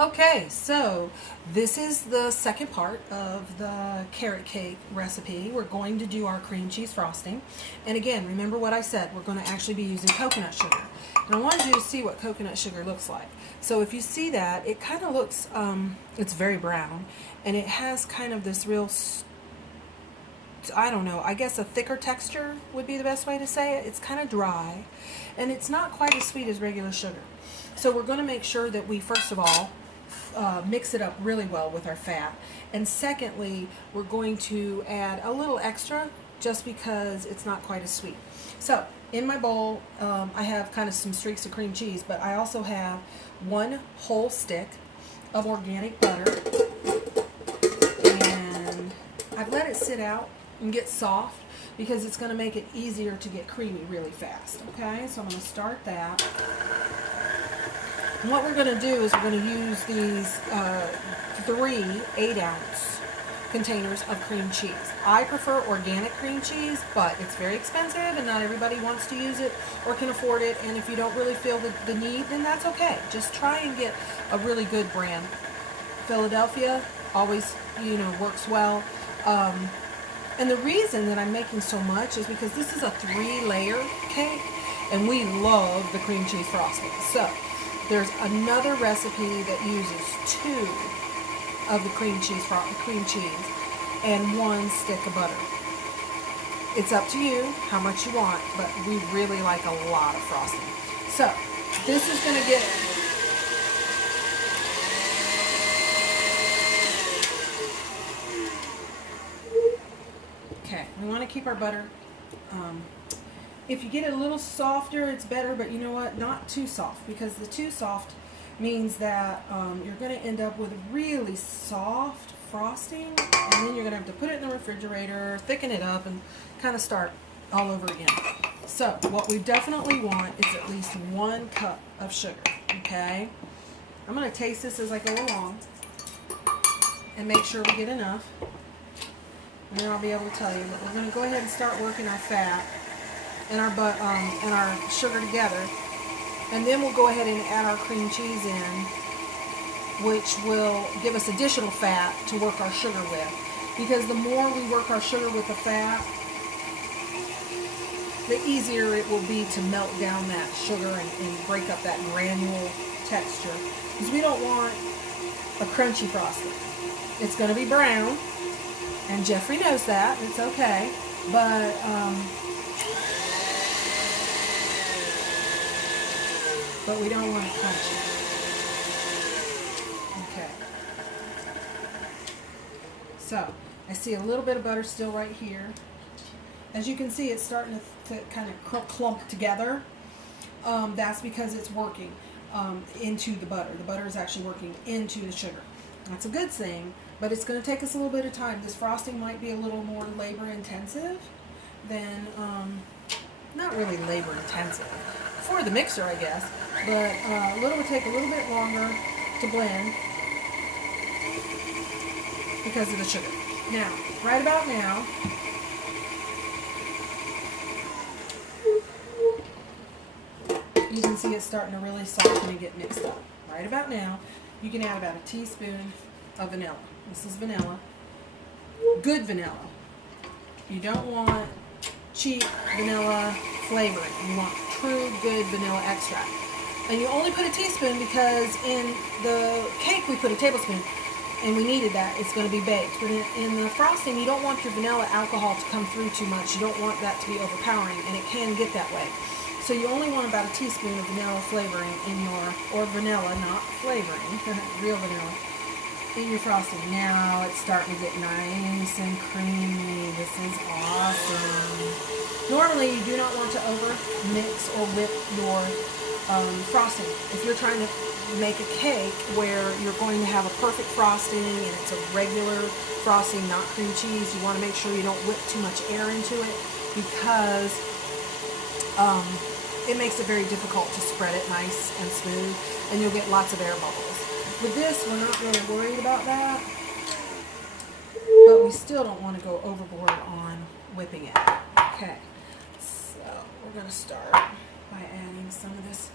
Okay, so this is the second part of the carrot cake recipe. We're going to do our cream cheese frosting. And again, remember what I said, we're going to actually be using coconut sugar. And I wanted you to see what coconut sugar looks like. So if you see that, it kind of looks, it's very brown. And it has kind of this real, I don't know, I guess a thicker texture would be the best way to say it. It's kind of dry. And it's not quite as sweet as regular sugar. So we're going to make sure that we, first of all, mix it up really well with our fat. And secondly, we're going to add a little extra just because it's not quite as sweet. So in my bowl, I have kind of some streaks of cream cheese, but I also have one whole stick of organic butter. And I've let it sit out and get soft because it's going to make it easier to get creamy really fast. Okay, so I'm going to start that. And what we're going to do is we're going to use these 3 8-ounce containers of cream cheese. I prefer organic cream cheese, but it's very expensive and not everybody wants to use it or can afford it. And if you don't really feel the need, then that's okay. Just try and get a really good brand. Philadelphia always, works well. And the reason that I'm making so much is because this is a 3-layer cake and we love the cream cheese frosting. So there's another recipe that uses 2 of the cream cheese and 1 stick of butter. It's up to you how much you want, but we really like a lot of frosting. So this is going to get okay. We want to keep our butter. If you get it a little softer, it's better, but you know what? Not too soft, because the too soft means that you're going to end up with really soft frosting, and then you're going to have to put it in the refrigerator, thicken it up, and kind of start all over again. So what we definitely want is at least 1 cup of sugar, okay? I'm going to taste this as I go along and make sure we get enough, and then I'll be able to tell you. But we're going to go ahead and start working our fat and our sugar together, and then we'll go ahead and add our cream cheese in, which will give us additional fat to work our sugar with. Because the more we work our sugar with the fat, the easier it will be to melt down that sugar and break up that granule texture. Because we don't want a crunchy frosting. It's going to be brown, and Jeffrey knows that. It's okay, but we don't want it crunchy. Okay. So, I see a little bit of butter still right here. As you can see, it's starting to kind of clump together. That's because it's working into the butter. The butter is actually working into the sugar. That's a good thing, but it's going to take us a little bit of time. This frosting might be a little more labor intensive than, not really labor intensive, for the mixer, I guess, but it would take a little bit longer to blend because of the sugar. Now, right about now, you can see it's starting to really soften and get mixed up. Right about now, you can add about a teaspoon of vanilla. This is vanilla. Good vanilla. You don't want cheap vanilla flavoring. You want true good vanilla extract. And you only put a teaspoon because in the cake we put a tablespoon, and we needed that. It's going to be baked. But in the frosting, you don't want your vanilla alcohol to come through too much. You don't want that to be overpowering, and it can get that way. So you only want about a teaspoon of vanilla flavoring in your, or vanilla, not flavoring, real vanilla, in your frosting. Now it's starting to get nice and creamy. This is awesome. Normally you do not want to over mix or whip your frosting. If you're trying to make a cake where you're going to have a perfect frosting and it's a regular frosting, not cream cheese, you want to make sure you don't whip too much air into it, because it makes it very difficult to spread it nice and smooth, and you'll get lots of air bubbles. With this, we're not really worried about that, but we still don't want to go overboard on whipping it. Okay, so we're going to start by adding some of this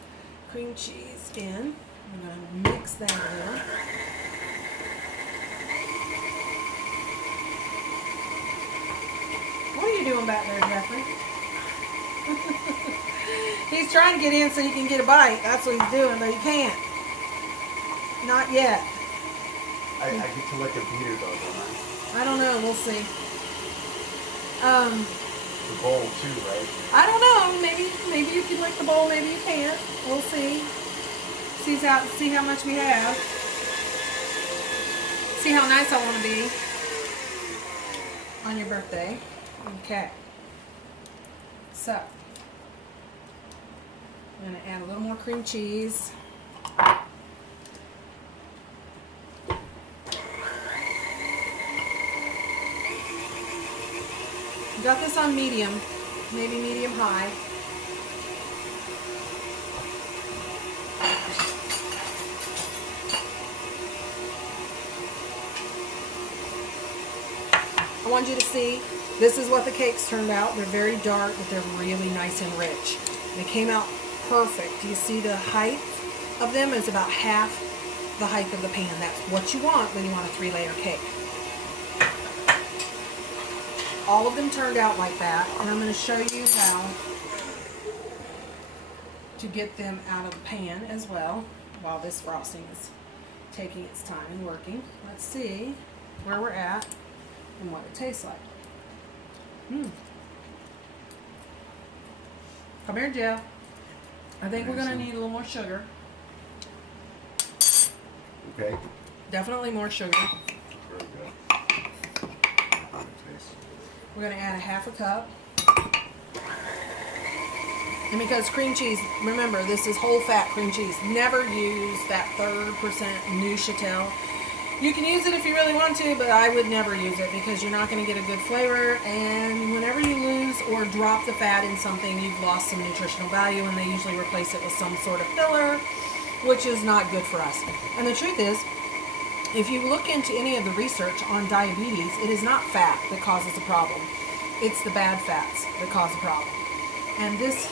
cream cheese in. I'm going to mix that a little. What are you doing back there, Jeffrey? He's trying to get in so he can get a bite. That's what he's doing, but he can't. Not yet. I get to lick a beater though, don't I? I don't know. We'll see. The bowl too, right? I don't know. Maybe you can lick the bowl. Maybe you can't. We'll see. See how much we have. See how nice I want to be on your birthday. Okay. So I'm going to add a little more cream cheese. Got this on medium, maybe medium high. I want you to see, this is what the cakes turned out. They're very dark, but they're really nice and rich. They came out perfect. You see the height of them is about half the height of the pan. That's what you want when you want a 3-layer cake. All of them turned out like that, and I'm going to show you how to get them out of the pan as well while this frosting is taking its time and working. Let's see where we're at and what it tastes like. Come here, Jeff. I think we're going to need a little more sugar. Okay. Definitely more sugar. Very good. We're going to add a half a cup. And because cream cheese, remember, this is whole fat cream cheese. Never use that 3% Neuchâtel. You can use it if you really want to, but I would never use it because you're not going to get a good flavor. And whenever you lose or drop the fat in something, you've lost some nutritional value, and they usually replace it with some sort of filler, which is not good for us. And the truth is, if you look into any of the research on diabetes, it is not fat that causes a problem. It's the bad fats that cause a problem. And this,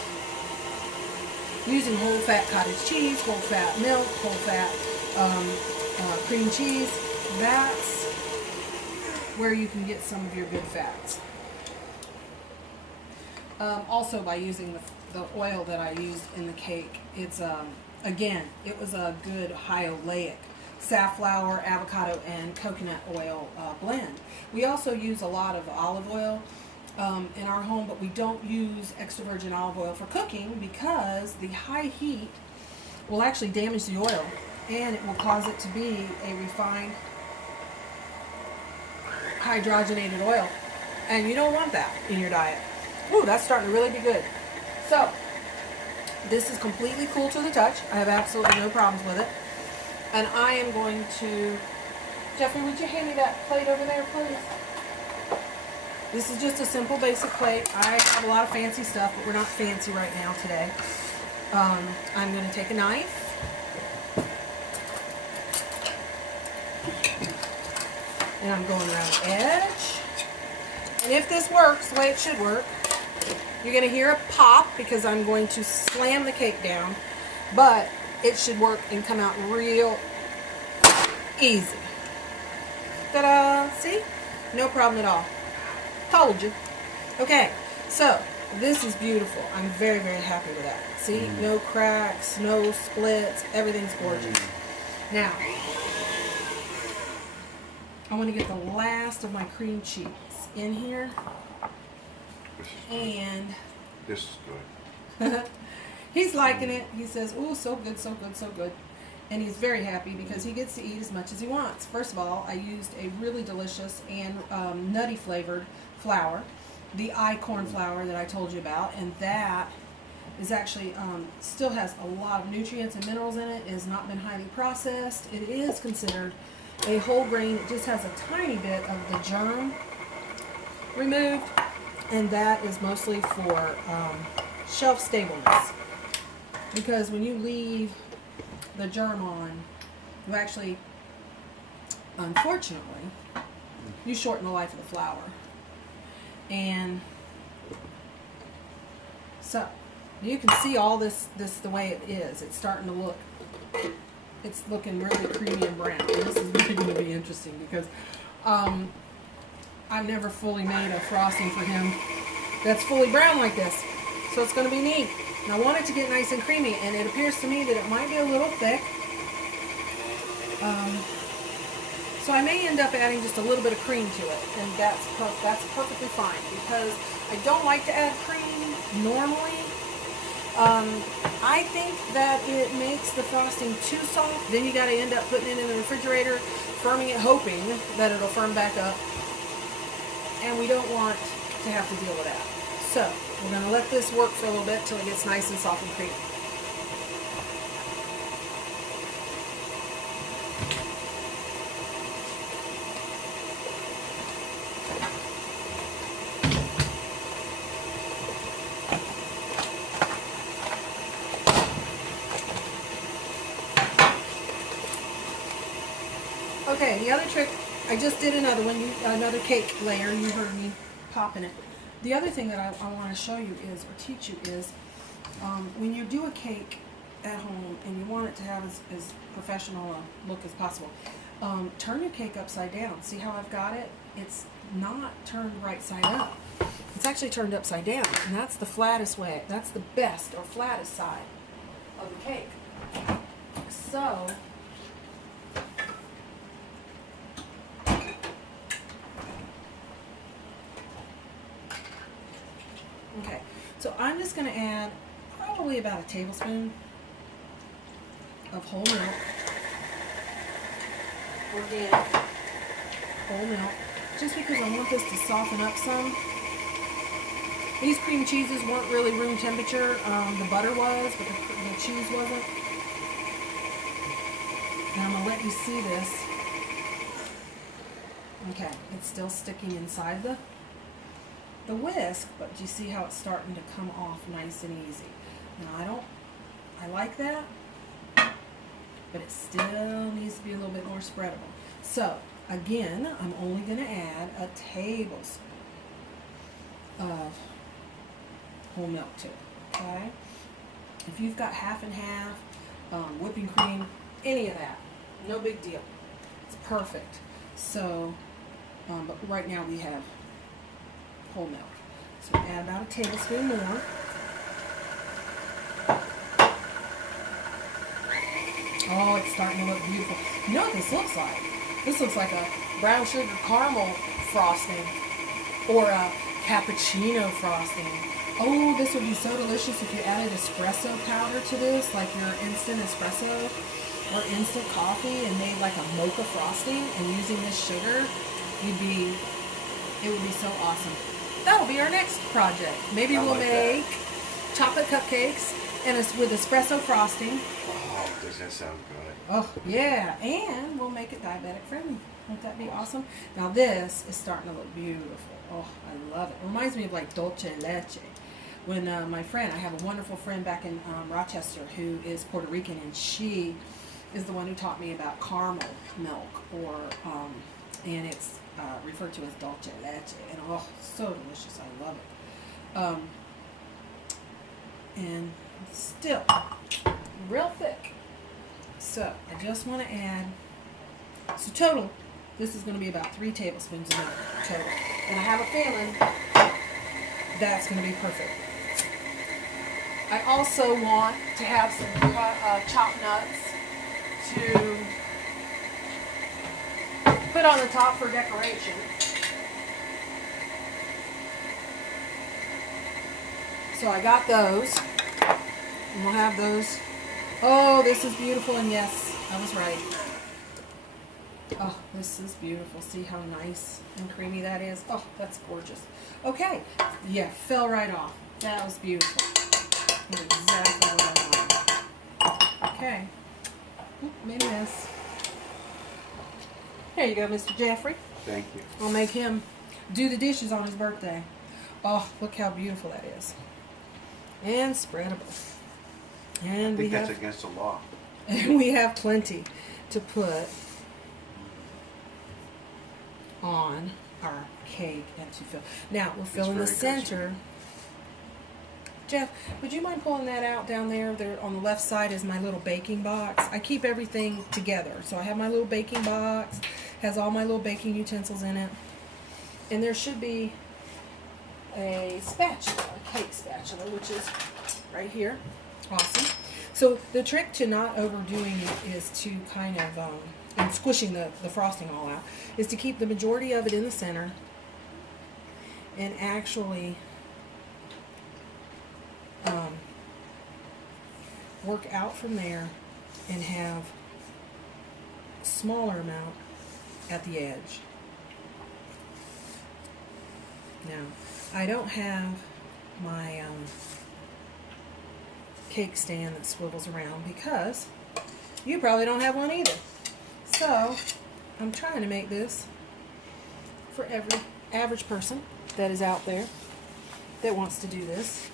using whole fat cottage cheese, whole fat milk, whole fat cream cheese, that's where you can get some of your good fats. Also, by using the oil that I used in the cake, it's again, it was a good high oleic safflower, avocado, and coconut oil blend. We also use a lot of olive oil in our home, but we don't use extra virgin olive oil for cooking because the high heat will actually damage the oil, and it will cause it to be a refined hydrogenated oil, and you don't want that in your diet. Ooh, that's starting to really be good. So this is completely cool to the touch. I have absolutely no problems with it. And I am going to, Jeffrey, would you hand me that plate over there, please? This is just a simple basic plate. I have a lot of fancy stuff, but we're not fancy right now today. I'm going to take a knife. And I'm going around the edge. And if this works the way it should work, you're going to hear a pop because I'm going to slam the cake down. But it should work and come out real easy. Ta-da! See? No problem at all. Told you. Okay, so this is beautiful. I'm very, very happy with that. See? No cracks, no splits. Everything's gorgeous. Now, I want to get the last of my cream cheese in here. And this is good. He's liking it. He says, "Ooh, so good, so good, so good." And he's very happy because he gets to eat as much as he wants. First of all, I used a really delicious and nutty flavored flour, the corn flour that I told you about, and that is actually still has a lot of nutrients and minerals in it. It has not been highly processed. It is considered a whole grain. It just has a tiny bit of the germ removed, and that is mostly for shelf stableness. Because when you leave the germ on, you actually, unfortunately, you shorten the life of the flour. And so you can see all this the way it is. It's starting to look it's looking really creamy and brown. And this is really going to be interesting because I've never fully made a frosting for him that's fully brown like this. So it's going to be neat. And I want it to get nice and creamy, and it appears to me that it might be a little thick. So I may end up adding just a little bit of cream to it, and that's perfectly fine because I don't like to add cream normally. I think that it makes the frosting too soft. Then you got to end up putting it in the refrigerator, firming it, hoping that it'll firm back up. And we don't want to have to deal with that. So we're going to let this work for a little bit till it gets nice and soft and creamy. Okay, the other trick, I just did another one, another cake layer. You heard me popping it. The other thing that I want to show you is, or teach you is, when you do a cake at home and you want it to have as professional a look as possible, turn your cake upside down. See how I've got it? It's not turned right side up. It's actually turned upside down, and that's the flattest way. That's the best or flattest side of the cake. So, okay, so I'm just going to add probably about a tablespoon of whole milk, organic whole milk, just because I want this to soften up some. These cream cheeses weren't really room temperature. The butter was, but the cheese wasn't. And I'm going to let you see this. Okay, it's still sticking inside the whisk, but you see how it's starting to come off nice and easy. Now I like that, but it still needs to be a little bit more spreadable. So again, I'm only going to add a tablespoon of whole milk to it. Okay, if you've got half and half, whipping cream, any of that, no big deal. It's perfect. So, but right now we have whole milk. So add about a tablespoon more. Oh, it's starting to look beautiful. You know what this looks like? This looks like a brown sugar caramel frosting or a cappuccino frosting. Oh, this would be so delicious if you added espresso powder to this, like your instant espresso or instant coffee, and made like a mocha frosting and using this sugar. It would be so awesome. That'll be our next project. Maybe we'll make chocolate cupcakes and with espresso frosting. Oh, does that sound good? Oh, yeah. And we'll make it diabetic friendly. Won't that be awesome? Now this is starting to look beautiful. Oh, I love it. It reminds me of like dulce leche. When my friend, I have a wonderful friend back in Rochester who is Puerto Rican, and she is the one who taught me about caramel milk, or and it's referred to as dulce leche, and oh, so delicious. I love it. And still real thick. So I just want to add, so total, this is going to be about 3 tablespoons of milk total, and I have a feeling that's going to be perfect. I also want to have some chopped nuts to put on the top for decoration. So I got those, and we'll have those. Oh, this is beautiful, and yes, I was right. Oh, this is beautiful. See how nice and creamy that is? Oh, that's gorgeous. Okay, yeah, fell right off. That was beautiful. That's exactly what I wanted. Okay. Oop, made a mess. Here you go, Mr. Jeffrey. Thank you. I'll make him do the dishes on his birthday. Oh, look how beautiful that is. And spreadable. And I think that's against the law. And we have plenty to put on our cake and to fill. Now we're filling the very center Jeff, would you mind pulling that out down there? There on the left side is my little baking box. I keep everything together. So I have my little baking box, has all my little baking utensils in it. And there should be a spatula, a cake spatula, which is right here. Awesome. So the trick to not overdoing it is to kind of, and squishing the frosting all out, is to keep the majority of it in the center and actually work out from there and have a smaller amount at the edge. Now, I don't have my cake stand that swivels around because you probably don't have one either. So, I'm trying to make this for every average person that is out there that wants to do this,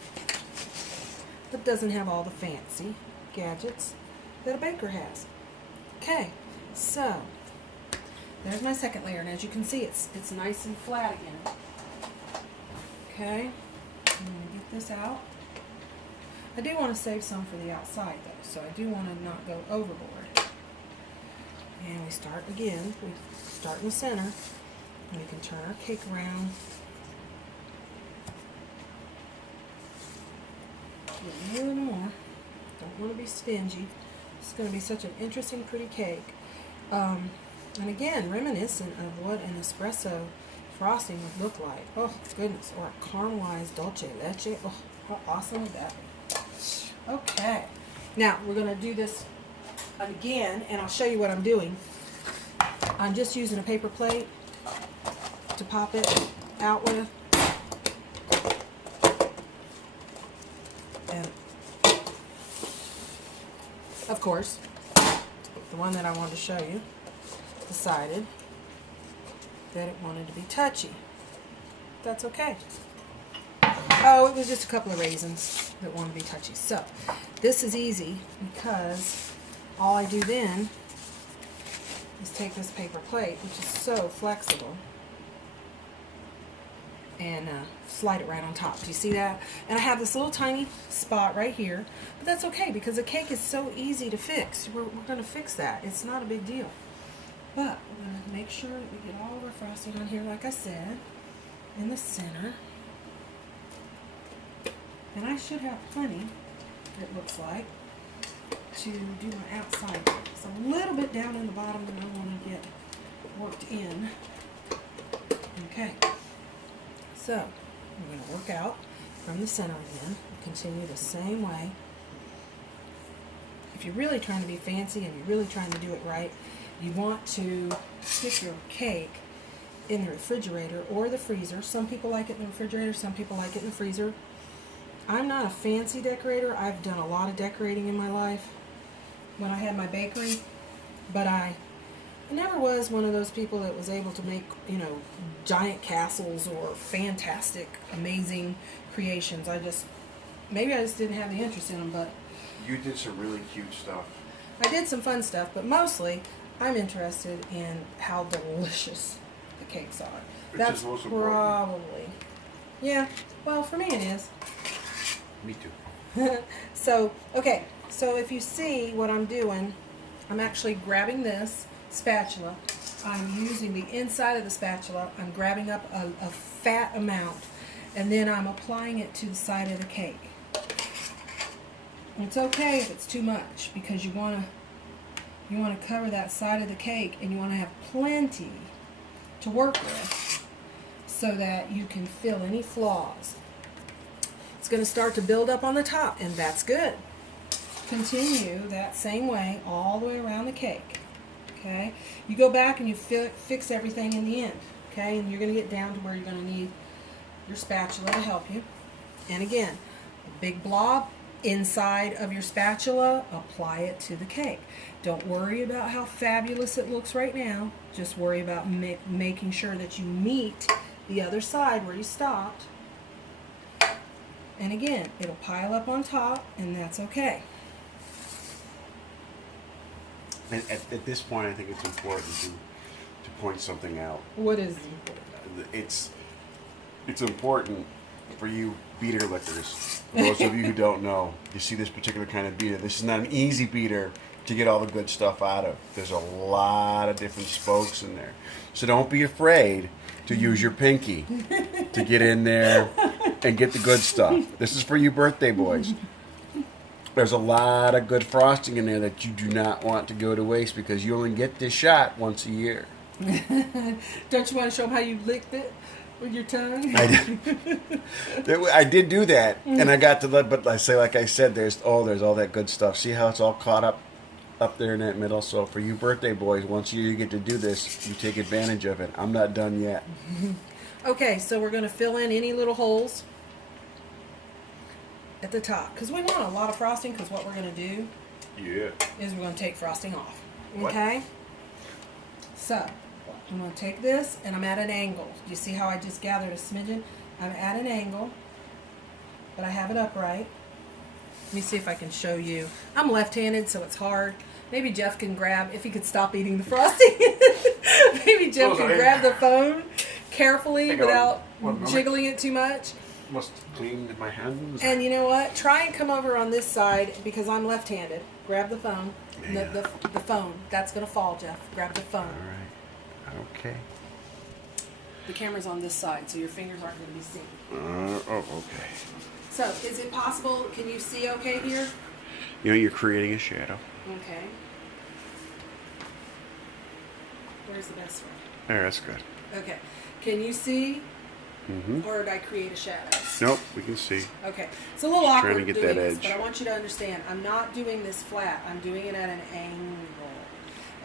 but doesn't have all the fancy gadgets that a baker has. Okay, so there's my second layer, and as you can see, it's nice and flat again. Okay, I'm going to get this out. I do want to save some for the outside though, so I do want to not go overboard. And we start again, we start in the center, and we can turn our cake around. A little more. Don't want to be stingy. It's going to be such an interesting, pretty cake. And again, reminiscent of what an espresso frosting would look like. Oh, goodness. Or a caramelized dulce leche. Oh, how awesome would that be? Okay. Now, we're going to do this again, and I'll show you what I'm doing. I'm just using a paper plate to pop it out with. And, of course, the one that I wanted to show you decided that it wanted to be touchy. That's okay. Oh, it was just a couple of raisins that wanted to be touchy. So, this is easy because all I do then is take this paper plate, which is so flexible, and slide it right on top. Do you see that? And I have this little tiny spot right here, but that's okay because the cake is so easy to fix. We're going to fix that. It's not a big deal. But we're going to make sure that we get all of our frosting on here, like I said, in the center. And I should have plenty, it looks like, to do my outside. It's a little bit down in the bottom that I want to get worked in. Okay. So, we're going to work out from the center again. Continue the same way. If you're really trying to be fancy and you're really trying to do it right, you want to stick your cake in the refrigerator or the freezer. Some people like it in the refrigerator, some people like it in the freezer. I'm not a fancy decorator. I've done a lot of decorating in my life when I had my bakery, but I never was one of those people that was able to make, giant castles or fantastic, amazing creations. Maybe I just didn't have the interest in them, but You did some really cute stuff. I did some fun stuff, but mostly I'm interested in how delicious the cakes are. Which That's is most important. probably, yeah, well, for me it is. Me too. So, okay, so if you see what I'm doing, I'm actually grabbing this spatula. I'm using the inside of the spatula. I'm grabbing up a fat amount, and then I'm applying it to the side of the cake. And it's okay if it's too much because you want to cover that side of the cake, and you want to have plenty to work with so that you can fill any flaws. It's going to start to build up on the top, and that's good. Continue that same way all the way around the cake. Okay? You go back and you fix everything in the end. Okay? And you're going to get down to where you're going to need your spatula to help you. And again, a big blob inside of your spatula, apply it to the cake. Don't worry about how fabulous it looks right now. Just worry about making sure that you meet the other side where you stopped. And again, it'll pile up on top, and that's okay. And at this point, I think it's important to point something out. What is It's important for you beater lickers, for those of you who don't know, you see this particular kind of beater. This is not an easy beater to get all the good stuff out of. There's a lot of different spokes in there. So don't be afraid to use your pinky to get in there and get the good stuff. This is for you birthday boys. There's a lot of good frosting in there that you do not want to go to waste because you only get this shot once a year. Don't you want to show them how you licked it with your tongue? I did do that, and I got to let. But like I said, there's all that good stuff. See how it's all caught up there in that middle. So for you birthday boys, once a year you get to do this, you take advantage of it. I'm not done yet. Okay, so we're going to fill in any little holes at the top because we want a lot of frosting. Because what we're going to do is we're going to take frosting off. Okay. So I'm going to take this and I'm at an angle. You see how I just gathered a smidgen? I'm at an angle, but I have it upright. Let me see if I can show you. I'm left-handed, so it's hard. Maybe Jeff can grab, if he could stop eating the frosting. Maybe Jeff can grab the phone carefully without jiggling it too much. Must clean my hands. And you know what? Try and come over on this side because I'm left-handed. Grab the phone. Yeah. The phone. That's going to fall, Jeff. Grab the phone. All right. Okay. The camera's on this side, so your fingers aren't going to be seen. Okay. So, is it possible, can you see okay here? You know, you're creating a shadow. Okay. Where's the best way? There, that's good. Okay. Can you see? Mm-hmm. Or did I create a shadow? Nope, we can see. Okay. It's a little Just awkward trying to get doing that this, edge. but I want you to understand, I'm not doing this flat. I'm doing it at an angle.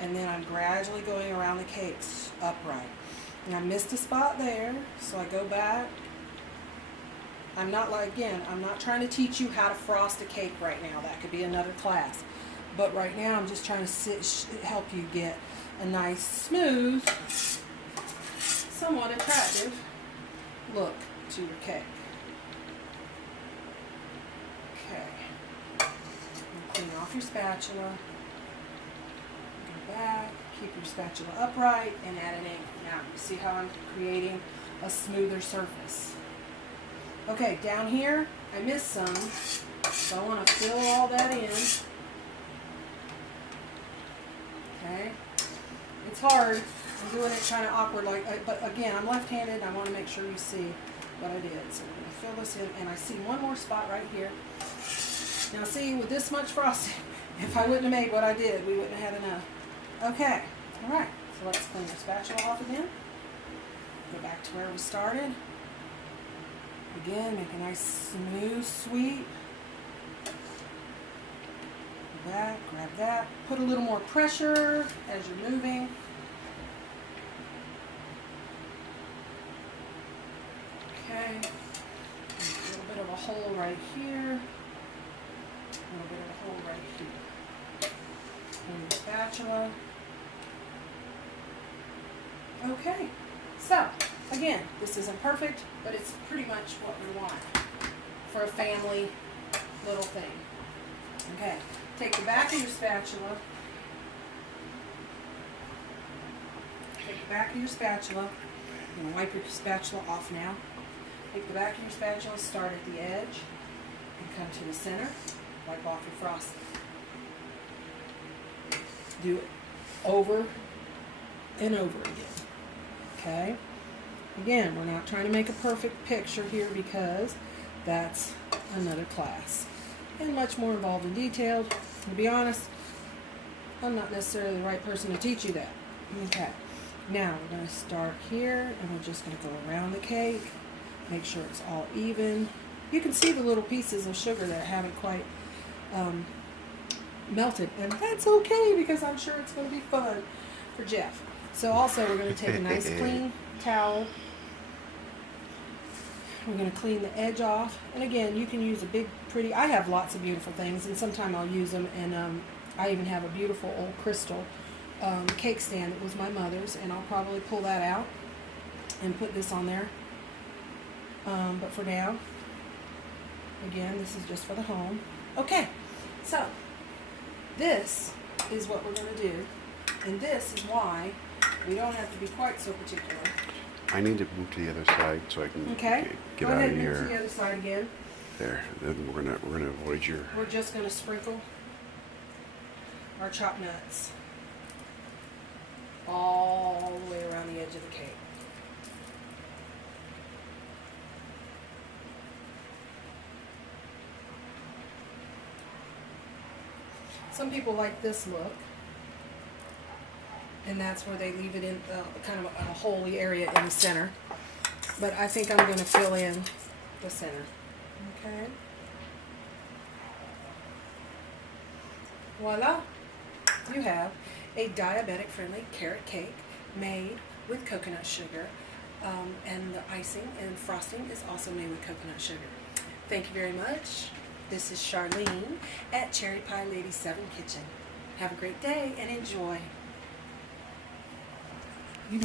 And then I'm gradually going around the cakes upright. And I missed a spot there, so I go back. I'm not trying to teach you how to frost a cake right now. That could be another class. But right now, I'm just trying to help you get a nice, smooth, somewhat attractive look to your cake. Okay. Clean off your spatula. Go back. Keep your spatula upright and at an angle. Now, you see how I'm creating a smoother surface. Okay, down here, I missed some, so I want to fill all that in. Okay, it's hard. I'm doing it kind of awkward, but again, I'm left-handed. I want to make sure you see what I did. So we're going to fill this in, and I see one more spot right here. Now, see, with this much frosting, if I wouldn't have made what I did, we wouldn't have had enough. Okay, all right. So let's clean the spatula off again. Go back to where we started. Again, make a nice smooth sweep. Grab that. Put a little more pressure as you're moving. Okay. A little bit of a hole right here. A little bit of a hole right here. And the spatula. Okay. So, again, this isn't perfect, but it's pretty much what we want for a family little thing. Okay, take the back of your spatula. Take the back of your spatula. I'm going to wipe your spatula off now. Take the back of your spatula, start at the edge, and come to the center. Wipe off your frosting. Do it over and over again. Okay? Again, we're not trying to make a perfect picture here because that's another class. And much more involved and detailed. To be honest, I'm not necessarily the right person to teach you that. Okay. Now, we're going to start here, and we're just going to go around the cake. Make sure it's all even. You can see the little pieces of sugar that haven't quite melted. And that's okay because I'm sure it's going to be fun for Jeff. So also, we're going to take a nice clean towel. We're going to clean the edge off. And again, you can use a big, pretty, I have lots of beautiful things, and sometime I'll use them. And I even have a beautiful old crystal cake stand that was my mother's, and I'll probably pull that out and put this on there. But for now, again, this is just for the home. Okay, so this is what we're going to do. And this is why we don't have to be quite so particular. I need to move to the other side so I can Okay. get Go out ahead of and move to the here. other side again. There. Then we're gonna avoid your. We're just going to sprinkle our chopped nuts all the way around the edge of the cake. Some people like this look, and that's where they leave it in kind of a holy area in the center. But I think I'm going to fill in the center. Okay. Voila! You have a diabetic-friendly carrot cake made with coconut sugar, and the icing and frosting is also made with coconut sugar. Thank you very much. This is Charlene at Cherry Pie Lady 7 Kitchen. Have a great day and enjoy. You know